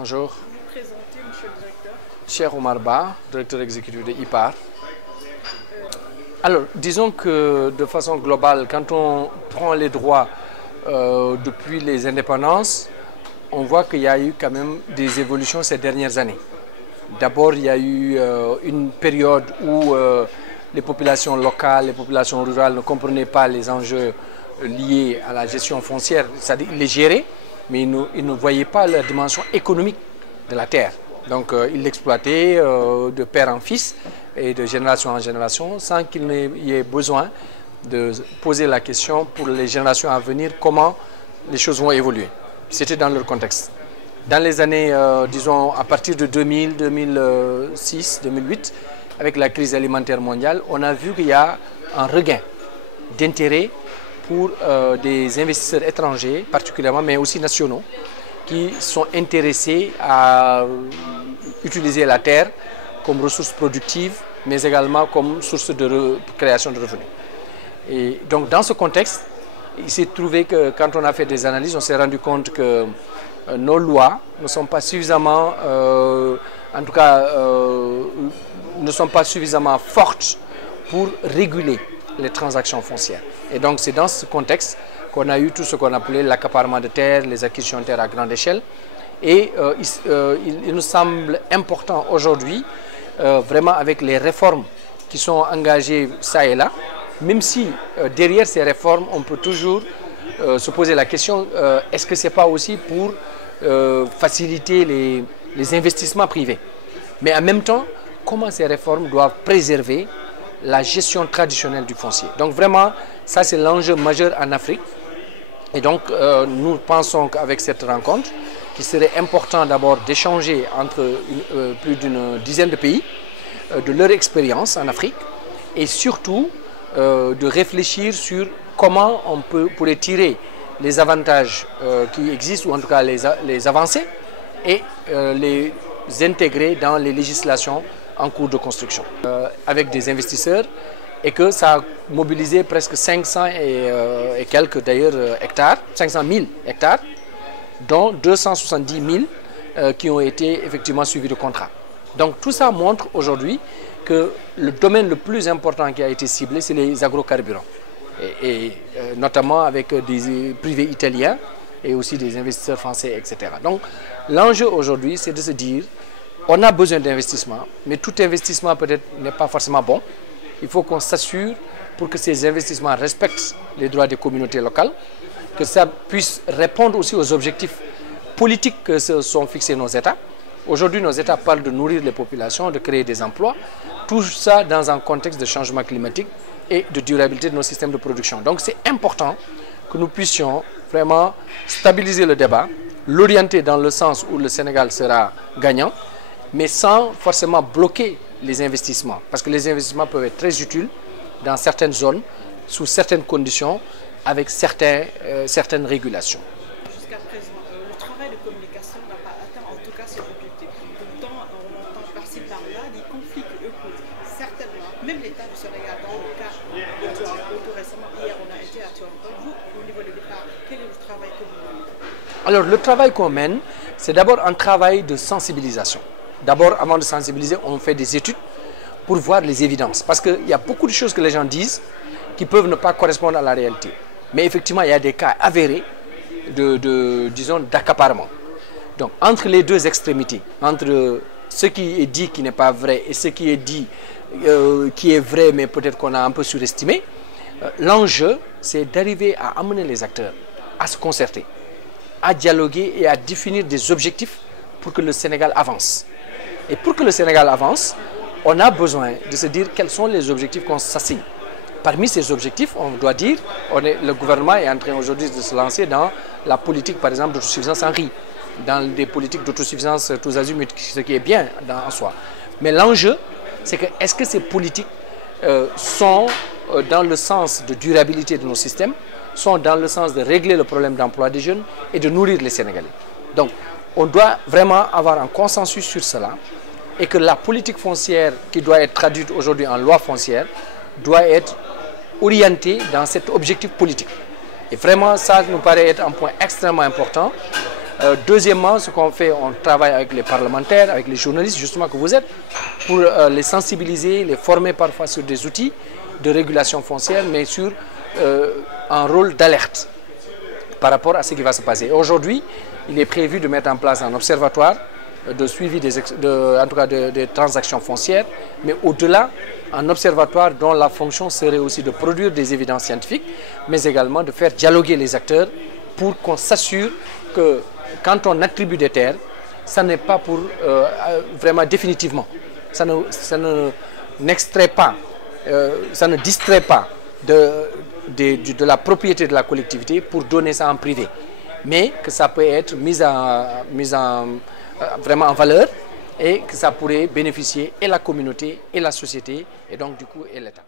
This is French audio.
Bonjour. Vous présentez, monsieur le directeur. Cher Omar Ba, directeur exécutif de IPAR. Alors, disons que de façon globale, quand on prend les droits depuis les indépendances, on voit qu'il y a eu quand même des évolutions ces dernières années. D'abord, il y a eu une période où les populations locales, les populations rurales ne comprenaient pas les enjeux liés à la gestion foncière, c'est-à-dire ils les géraient, mais ils ne voyaient pas la dimension économique de la terre. Donc ils l'exploitaient de père en fils et de génération en génération sans qu'il n'y ait besoin de poser la question pour les générations à venir comment les choses vont évoluer. C'était dans leur contexte. Dans les années, disons, à partir de 2000, 2006, 2008, avec la crise alimentaire mondiale, on a vu qu'il y a un regain d'intérêt pour des investisseurs étrangers, particulièrement, mais aussi nationaux, qui sont intéressés à utiliser la terre comme ressource productive, mais également comme source de création de revenus. Et donc, dans ce contexte, il s'est trouvé que quand on a fait des analyses, on s'est rendu compte que nos lois ne sont pas suffisamment, en tout cas, ne sont pas suffisamment fortes pour réguler les transactions foncières. Et donc, c'est dans ce contexte qu'on a eu tout ce qu'on appelait l'accaparement de terres, les acquisitions de terres à grande échelle. Et il nous semble important aujourd'hui, vraiment avec les réformes qui sont engagées ça et là, même si derrière ces réformes, on peut toujours se poser la question, est-ce que ce n'est pas aussi pour faciliter les investissements privés? Mais en même temps, comment ces réformes doivent préserver la gestion traditionnelle du foncier? Donc vraiment, ça c'est l'enjeu majeur en Afrique. Et donc nous pensons qu'avec cette rencontre, qu'il serait important d'abord d'échanger entre plus d'une dizaine de pays, de leur expérience en Afrique, et surtout de réfléchir sur comment on pourrait tirer les avantages qui existent, ou en tout cas les avancées, et les intégrer dans les législations en cours de construction. Avec des investisseurs, et que ça a mobilisé presque 500 et quelques d'ailleurs hectares, 500 000 hectares, dont 270 000 qui ont été effectivement suivis de contrats. Donc tout ça montre aujourd'hui que le domaine le plus important qui a été ciblé, c'est les agrocarburants. Et notamment avec des privés italiens et aussi des investisseurs français, etc. Donc l'enjeu aujourd'hui, c'est de se dire, on a besoin d'investissement, mais tout investissement peut-être n'est pas forcément bon. Il faut qu'on s'assure pour que ces investissements respectent les droits des communautés locales, que ça puisse répondre aussi aux objectifs politiques que se sont fixés nos États. Aujourd'hui, nos États parlent de nourrir les populations, de créer des emplois, tout ça dans un contexte de changement climatique et de durabilité de nos systèmes de production. Donc c'est important que nous puissions vraiment stabiliser le débat, l'orienter dans le sens où le Sénégal sera gagnant, mais sans forcément bloquer les investissements. Parce que les investissements peuvent être très utiles dans certaines zones, sous certaines conditions, avec certaines régulations. Jusqu'à présent, le travail de communication n'a pas atteint en tout cas ses objectifs. Pourtant, on entend par-ci par-là des conflits qui opposent certainement, même l'État du Sénégal, dans le cas de tout récemment, hier on a été à Tivaouane. Vous, au niveau de l'État, quel est le travail que vous menez? Alors le travail qu'on mène, c'est d'abord un travail de sensibilisation. D'abord, avant de sensibiliser, on fait des études pour voir les évidences. Parce qu'il y a beaucoup de choses que les gens disent qui peuvent ne pas correspondre à la réalité. Mais effectivement, il y a des cas avérés disons, d'accaparement. Donc, entre les deux extrémités, entre ce qui est dit qui n'est pas vrai et ce qui est dit qui est vrai, mais peut-être qu'on a un peu surestimé, l'enjeu, c'est d'arriver à amener les acteurs à se concerter, à dialoguer et à définir des objectifs pour que le Sénégal avance. Et pour que le Sénégal avance, on a besoin de se dire quels sont les objectifs qu'on s'assigne. Parmi ces objectifs, on doit dire, le gouvernement est en train aujourd'hui de se lancer dans la politique, par exemple, d'autosuffisance en riz, dans des politiques d'autosuffisance tous azimuts, ce qui est bien en soi. Mais l'enjeu, c'est que est-ce que ces politiques sont dans le sens de durabilité de nos systèmes, sont dans le sens de régler le problème d'emploi des jeunes et de nourrir les Sénégalais. Donc, on doit vraiment avoir un consensus sur cela, et que la politique foncière qui doit être traduite aujourd'hui en loi foncière doit être orientée dans cet objectif politique. Et vraiment, ça nous paraît être un point extrêmement important Deuxièmement, ce qu'on fait, on travaille avec les parlementaires, avec les journalistes, justement que vous êtes, pour les sensibiliser, les former parfois sur des outils de régulation foncière, mais sur un rôle d'alerte par rapport à ce qui va se passer. Aujourd'hui, il est prévu de mettre en place un observatoire de suivi des transactions foncières, mais au-delà, un observatoire dont la fonction serait aussi de produire des évidences scientifiques, mais également de faire dialoguer les acteurs pour qu'on s'assure que quand on attribue des terres, ça n'est pas pour vraiment définitivement. Ça ne n'extrait pas, ça ne distrait pas de la propriété de la collectivité pour donner ça en privé. Mais que ça peut être vraiment en valeur et que ça pourrait bénéficier et la communauté et la société et donc du coup et l'État.